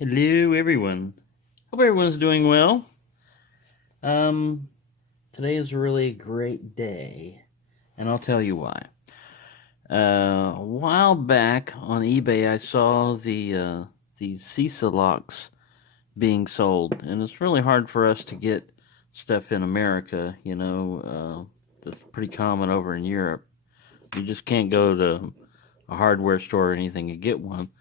Hello, everyone. Hope everyone's doing well. Today is a really great day, and I'll tell you why. A while back on eBay, I saw these CISA locks being sold, and it's really hard for us to get stuff in America. That's pretty common over in Europe. You just can't go to a hardware store or anything and get one.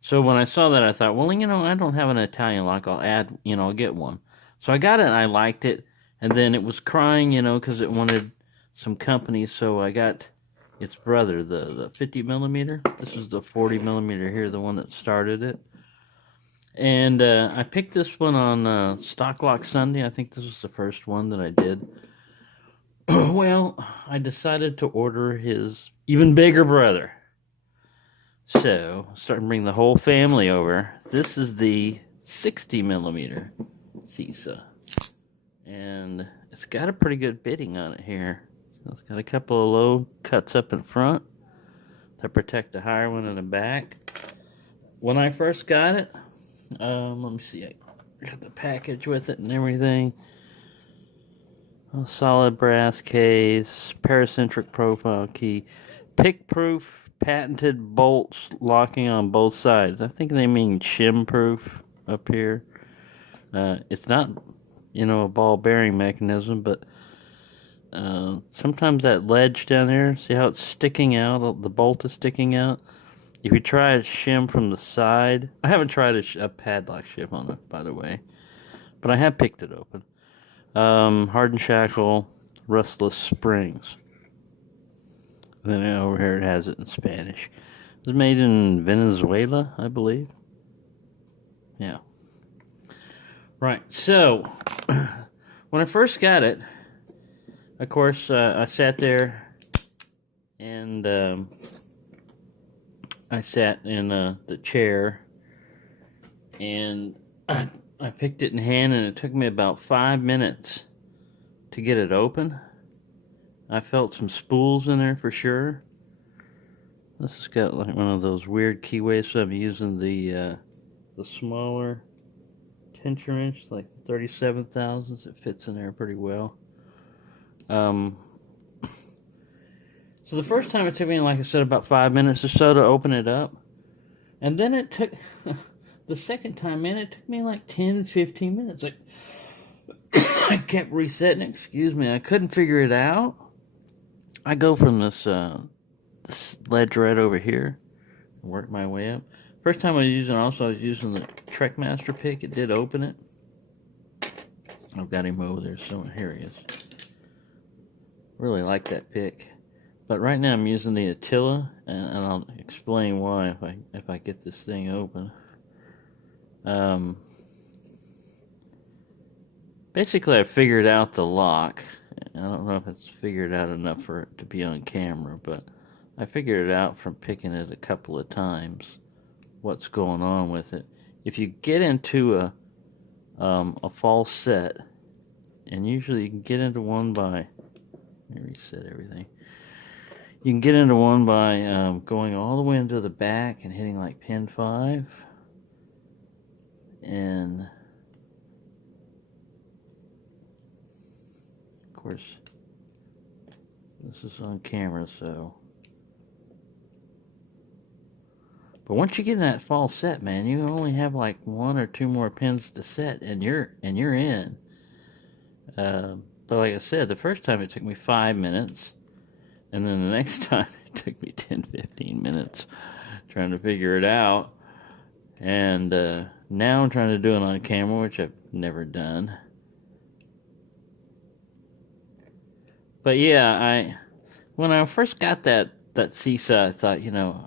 So when I saw that, I thought, well, I don't have an Italian lock. I'll get one. So I got it and I liked it. And then it was crying, because it wanted some company. So I got its brother, the 50 millimeter. This is the 40 millimeter here, the one that started it. And I picked this one on Stock Lock Sunday. I think this was the first one that I did. Well, I decided to order his even bigger brother. So, starting to bring the whole family over. This is the 60 millimeter CISA. And it's got a pretty good bitting on it here. So it's got a couple of low cuts up in front to protect the higher one in the back. When I first got it, let me see, I got the package with it and everything. A solid brass case, paracentric profile key, pick proof, patented bolts locking on both sides. I think they mean shim proof up here. It's not, a ball bearing mechanism, but sometimes that ledge down there, see how it's sticking out? The bolt is sticking out. If you try a shim from the side, I haven't tried a padlock shim on it, by the way, but I have picked it open. Hardened shackle, rustless springs. Then over here it has it in Spanish. It was made in Venezuela, I believe. Yeah. Right, so, when I first got it, of course, I sat there and I sat in the chair and I picked it in hand and it took me about 5 minutes to get it open. I felt some spools in there for sure. This has got like one of those weird keyways, so I'm using the smaller tension wrench, like the 37 thousandths. It fits in there pretty well. So the first time it took me, like I said, about 5 minutes or so to open it up. And then it took, the second time, man, it took me like 10, 15 minutes. Like, I kept resetting it, excuse me. I couldn't figure it out. I go from this ledge right over here and work my way up. First time I was using the Trekmaster pick. It did open it. I've got him over there, so here he is. Really like that pick. But right now I'm using the Attila, and I'll explain why if I get this thing open. Basically, I figured out the lock. I don't know if it's figured out enough for it to be on camera, but I figured it out from picking it a couple of times, what's going on with it. If you get into a false set, and usually you can get into one by, let me reset everything. You can get into one by going all the way into the back and hitting like pin 5, and of course, this is on camera, so. But once you get in that false set, man, you only have like 1 or 2 more pins to set, and you're in. But like I said, the first time it took me 5 minutes, and then the next time it took me 10, 15 minutes trying to figure it out. And now I'm trying to do it on camera, which I've never done. But yeah, when I first got that CISA, I thought,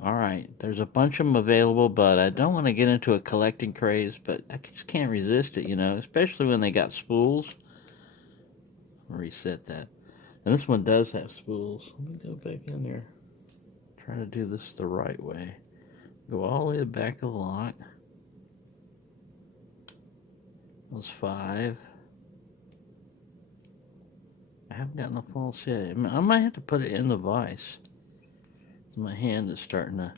all right, there's a bunch of them available, but I don't want to get into a collecting craze, but I just can't resist it, especially when they got spools. I'll reset that. And this one does have spools. Let me go back in there. Try to do this the right way. Go all the way to the back of the lock. That was 5. I haven't gotten a false yet. I might have to put it in the vise. My hand is starting to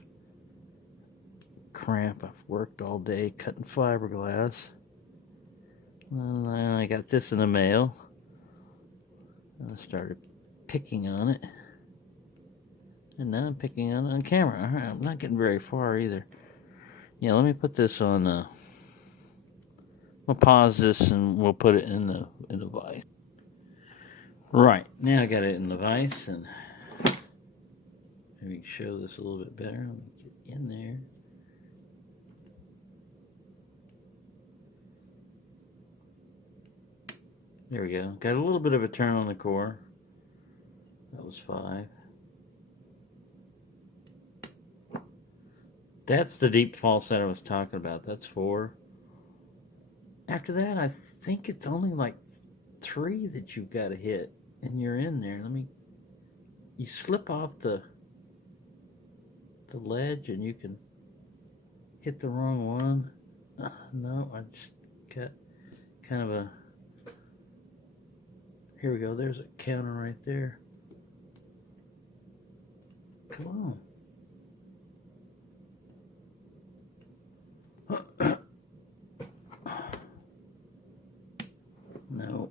cramp. I've worked all day cutting fiberglass. And I got this in the mail. I started picking on it. And now I'm picking on it on camera. All right, I'm not getting very far either. Yeah, let me put this on. We'll pause this and we'll put it in the vise. Right, now I got it in the vise, and maybe show this a little bit better. Let me get in there. There we go. Got a little bit of a turn on the core. That was 5. That's the deep fall set I was talking about. That's 4. After that, I think it's only like 3 that you've got to hit, and you're in there. You slip off the ledge, and you can hit the wrong one. No, I just got kind of a. Here we go. There's a counter right there. Come on. No.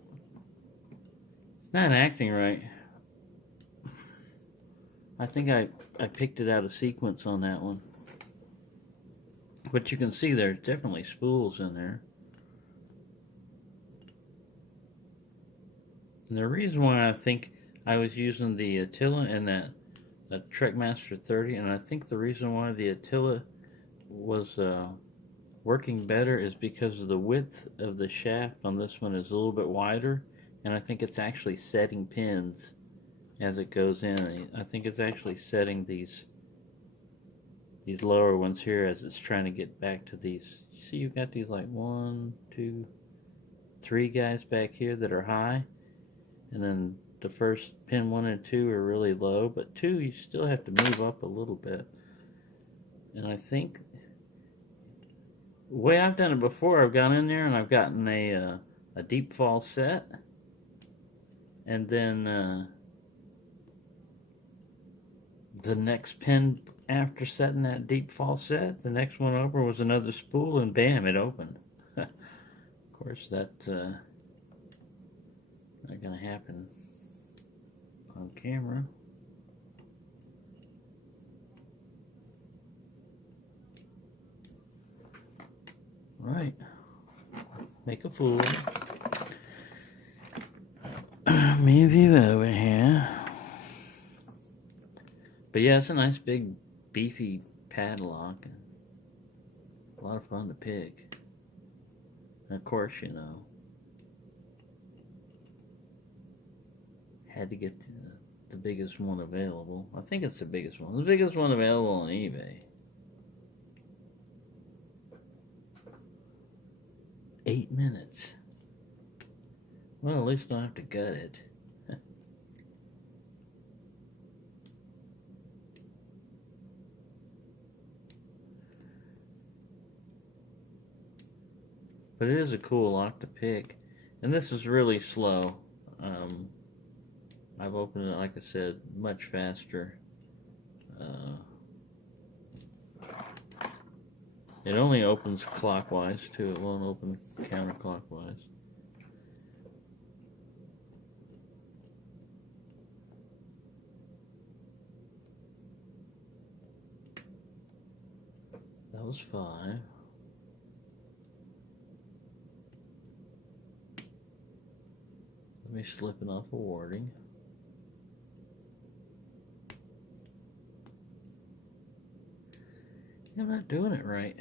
It's not acting right. I think I picked it out of sequence on that one. But you can see there's definitely spools in there. And the reason why I think I was using the Attila and that Trekmaster 30, and I think the reason why the Attila was working better is because of the width of the shaft on this one is a little bit wider, and I think it's actually setting pins as it goes in. I think it's actually setting these lower ones here as it's trying to get back to these. See, you've got these like 1, 2, 3 guys back here that are high, and then the first pin 1 and 2 are really low, but 2 you still have to move up a little bit. And I think the way I've done it before, I've gone in there and I've gotten a deep fall set, and then the next pin after setting that deep fall set, the next one over was another spool, and bam, it opened. Of course, that's not gonna happen on camera. Right, make a fool. Move you over here. But yeah, it's a nice big beefy padlock. A lot of fun to pick. And of course, you know, had to get the biggest one available. I think it's the biggest one. The biggest one available on eBay. 8 minutes. Well, at least I don't have to gut it. But it is a cool lock to pick. And this is really slow. I've opened it, like I said, much faster. It only opens clockwise too. It won't open counterclockwise. That was 5. Let me slipping off a warding. I'm not doing it right.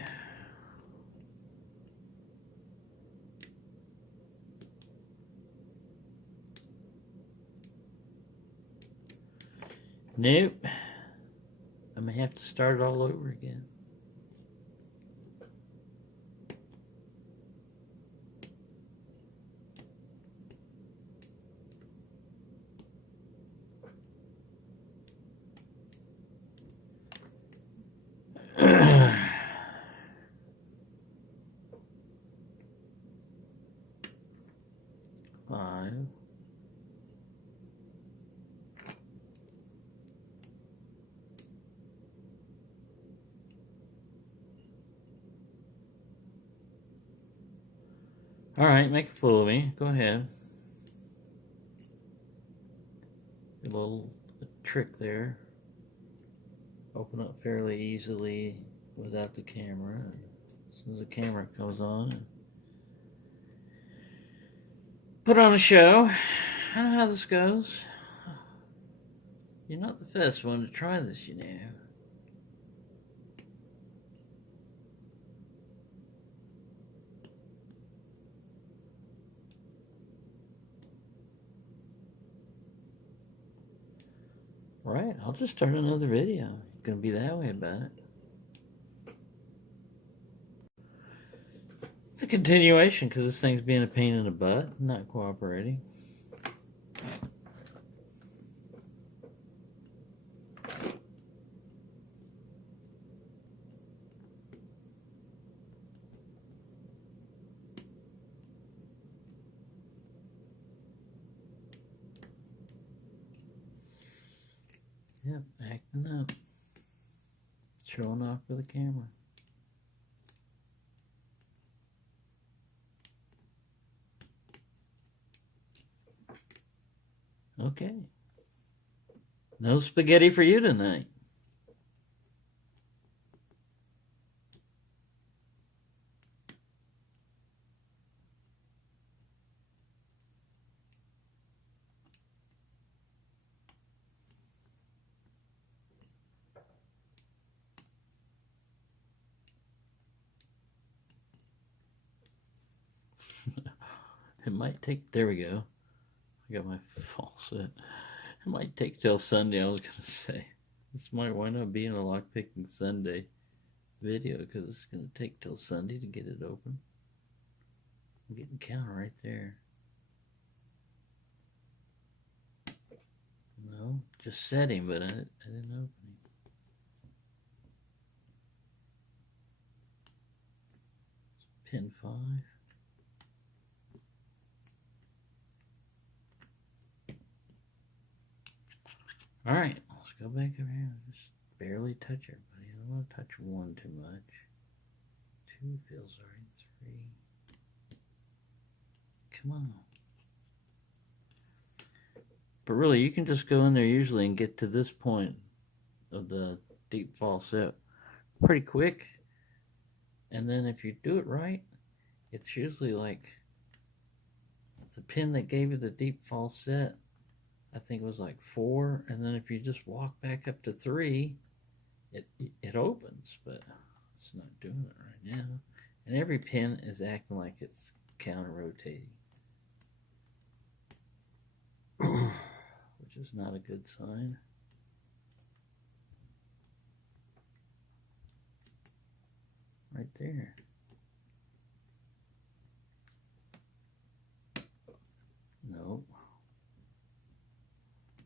Nope. I may have to start it all over again. Five. Alright, make a fool of me. Go ahead. A little trick there. Open up fairly easily without the camera. As soon as the camera goes on, put on a show. I know how this goes. You're not the first one to try this, you know. Right, I'll just start another video. It's gonna be that way about it. It's a continuation because this thing's being a pain in the butt, not cooperating. Yep, acting up. Showing off for the camera. Okay. No spaghetti for you tonight. It might take, there we go. I got my faucet. It might take till Sunday, I was going to say. This might wind up being a lockpicking Sunday video because it's going to take till Sunday to get it open. I'm getting counter right there. No, just setting, but I didn't open it. Pin 5. Alright, let's go back over here. Just barely touch everybody. I don't want to touch 1 too much. 2 feels alright. 3. Come on. But really, you can just go in there usually and get to this point of the deep falset pretty quick. And then if you do it right, it's usually like the pin that gave you the deep falset, I think it was like 4, and then if you just walk back up to 3, it opens, but it's not doing it right now. And every pin is acting like it's counter rotating, which is not a good sign. Right there. Nope.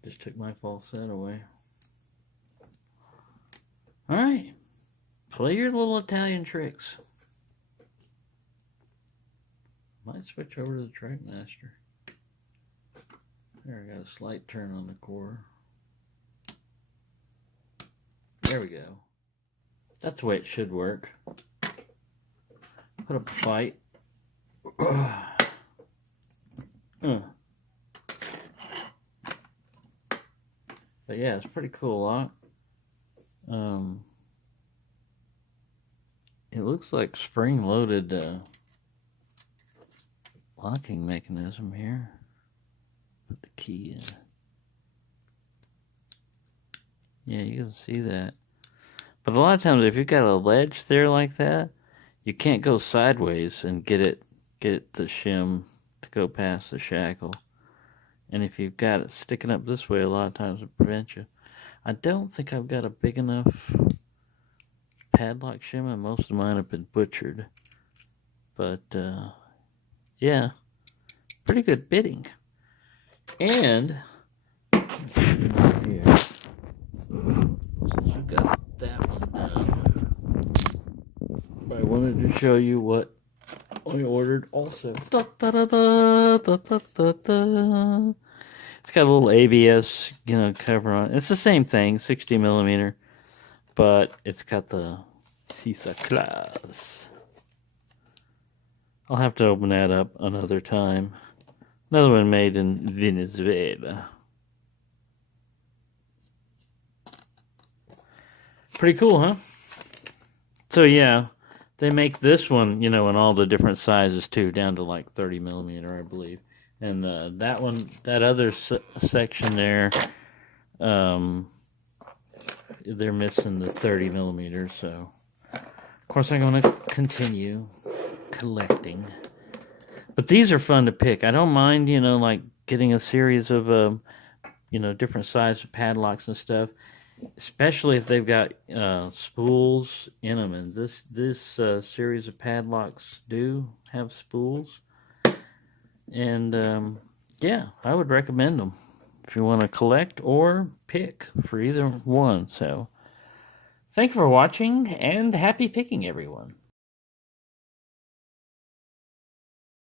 Just took my falset away. Alright. Play your little Italian tricks. Might switch over to the Trackmaster. There, I got a slight turn on the core. There we go. That's the way it should work. Put up a fight. But yeah, it's a pretty cool lock. It looks like spring-loaded locking mechanism here. Put the key in. Yeah, you can see that. But a lot of times, if you've got a ledge there like that, you can't go sideways and get it the shim to go past the shackle. And if you've got it sticking up this way, a lot of times it prevents you. I don't think I've got a big enough padlock shim, and most of mine have been butchered. But, yeah, pretty good bitting. And, here, since I've got that one done, I wanted to show you what I ordered also. Da, da, da, da, da, da, da, da. It's got a little ABS, cover on it. It's the same thing, 60 millimeter, but it's got the CISA class. I'll have to open that up another time. Another one made in Venezuela. Pretty cool, huh? So yeah, they make this one, in all the different sizes too, down to like 30 millimeter, I believe. And that one, that other section there, they're missing the 30 millimeters. So, of course, I'm going to continue collecting. But these are fun to pick. I don't mind, like getting a series of, different size of padlocks and stuff. Especially if they've got spools in them, and this series of padlocks do have spools, and yeah, I would recommend them if you want to collect or pick for either one. So, thank you for watching, and happy picking, everyone.